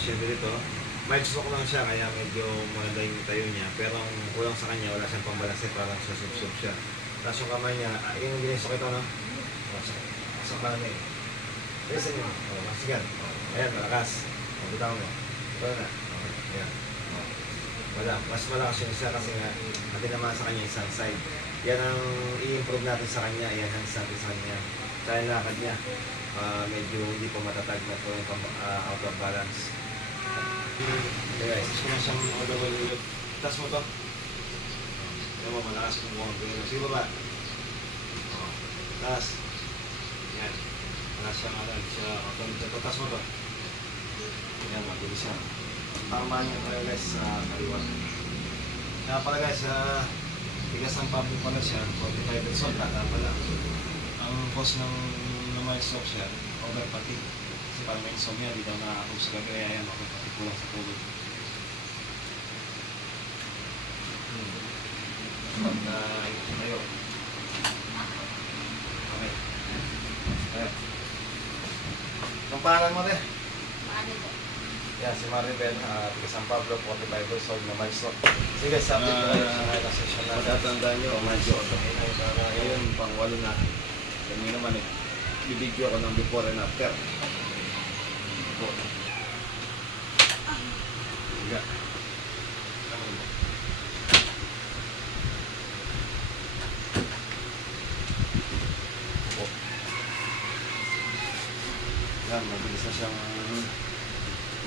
pasyente dito. Mild stroke lang siya, kaya medyo maganda yung tayo niya. Pero ang kulang sa kanya, wala siyang pambalanse, parang susub-sub siya. Tapos yung kamay niya, yung ginisok ito, no? Sa kamay niya. Listen nyo. Masigan. Ayan, malakas. Bitaw mo. Ito na. Ayan. Wala. Mas malakas yung isa kasi nga, natin naman sa kanya isang side. Yan ang i-improve natin sa kanya. Yan ang natin sa kanya. Kaya lakad niya. Medyo hindi pa matatag na po yung out of balance. Okay guys, gusto mo siyang mag-double. Tas mo to. Ayan mo, malakas kung buwang pero. Sige ba? Tas. Yan. Malakas siyang siya. Tas mo to. Ayan, mabilis siya. Tama niya tayo guys sa kaliwa. Kaya pala guys, tigas ng public pala siya. 45 years old, tama lang. Ang cause ng naman stroke siya, over fatigue. Kasi parang may insomnia, di daw nakakatulog sa gabi. Kaya yan, over fatigue, kulang sa tulog. Tayo. Okay. Ayan. Anong pangalan mo rin? Maribel. Yan, si Maribel, taga San Pablo, 45 years old na mild stroke. Sige, subject ko kayo sa mga session na matatandaan nyo, mild stroke. Ngayon, pang-walo na. Ganyan naman eh. Bibigyo ako ng before and after. Ito. Higa. Ito. Yan, mabilis na siyang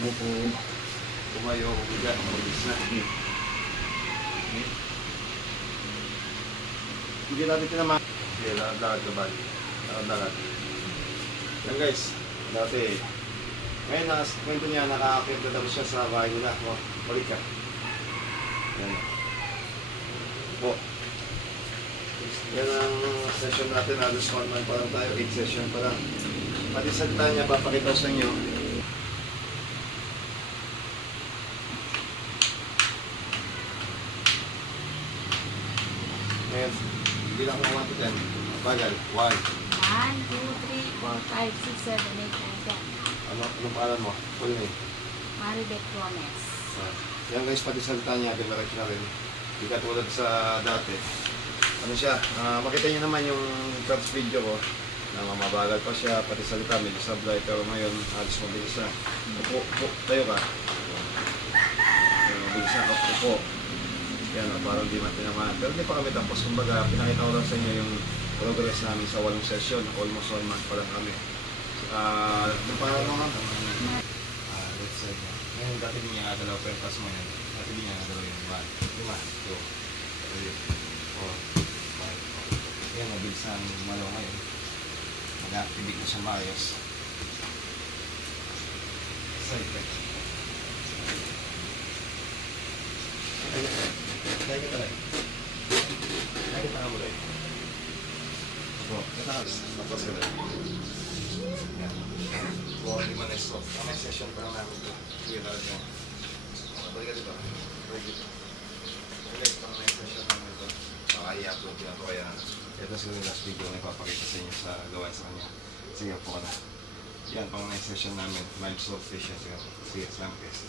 umupo, umayo, umiga, mabilis na. Hindi natin tinamaan. Sige, lakad ka ba? Lakad. Yan guys, dati, ngayon kwento niya, nakakakit na daw siya sa bahay nila. Balik ka. Yan. Po. Yan ang session natin, halos 1 month pa lang tayo, 8 session pa lang. Pati salita niya, papakita ko sa inyo. Ngayon, hindi lang ako 1 to 10. Bagal, 1. 1, 2, 3, 4, 5, 6, 7, 8, 9, 10. Anong pangalan mo? Full name. Maribel Gomez. Yan guys, pati salita niya, pinarek na rin. Hindi katulad sa dati. Ano siya, makita niyo naman yung first video ko na mamabagal pa siya, pati salita, medyo sablay, pero ngayon, halos mabilis na. Upo, tayo ka. Mabilis na, upo. Yan, parang di natin naman. Pero hindi pa kami tapos. Kumbaga, pinakita ko lang sa inyo yung progress namin sa 8 session. Almost 1 month pa lang kami. Ano pa lang naman? Left side niya. Ngayon, dati din niya nagalaw pero tas mo yan. Dati din niya nagalaw yung 1, 2, 3, 4, 5. Yan, mabilis na ang malaw ngayon. Mag-activate na siya maayos. Side back. Kaya kita rin. Kaya kita nga mo rin. Opo, katakas. Tapos ka rin. Yan. Buwan, hindi man na-stop. May session pa lang namin ito. Sige, tawad nyo. Balik ka dito. Balik dito. Balik, pang may session namin ito. Baka i-upload ko na ito kaya ito siguro yung last video na ipapakita sa inyo sa gawain sa kanya. Sige, po ka na. Yan, pang may session namin. Mild stroke patient. Sige, slam case.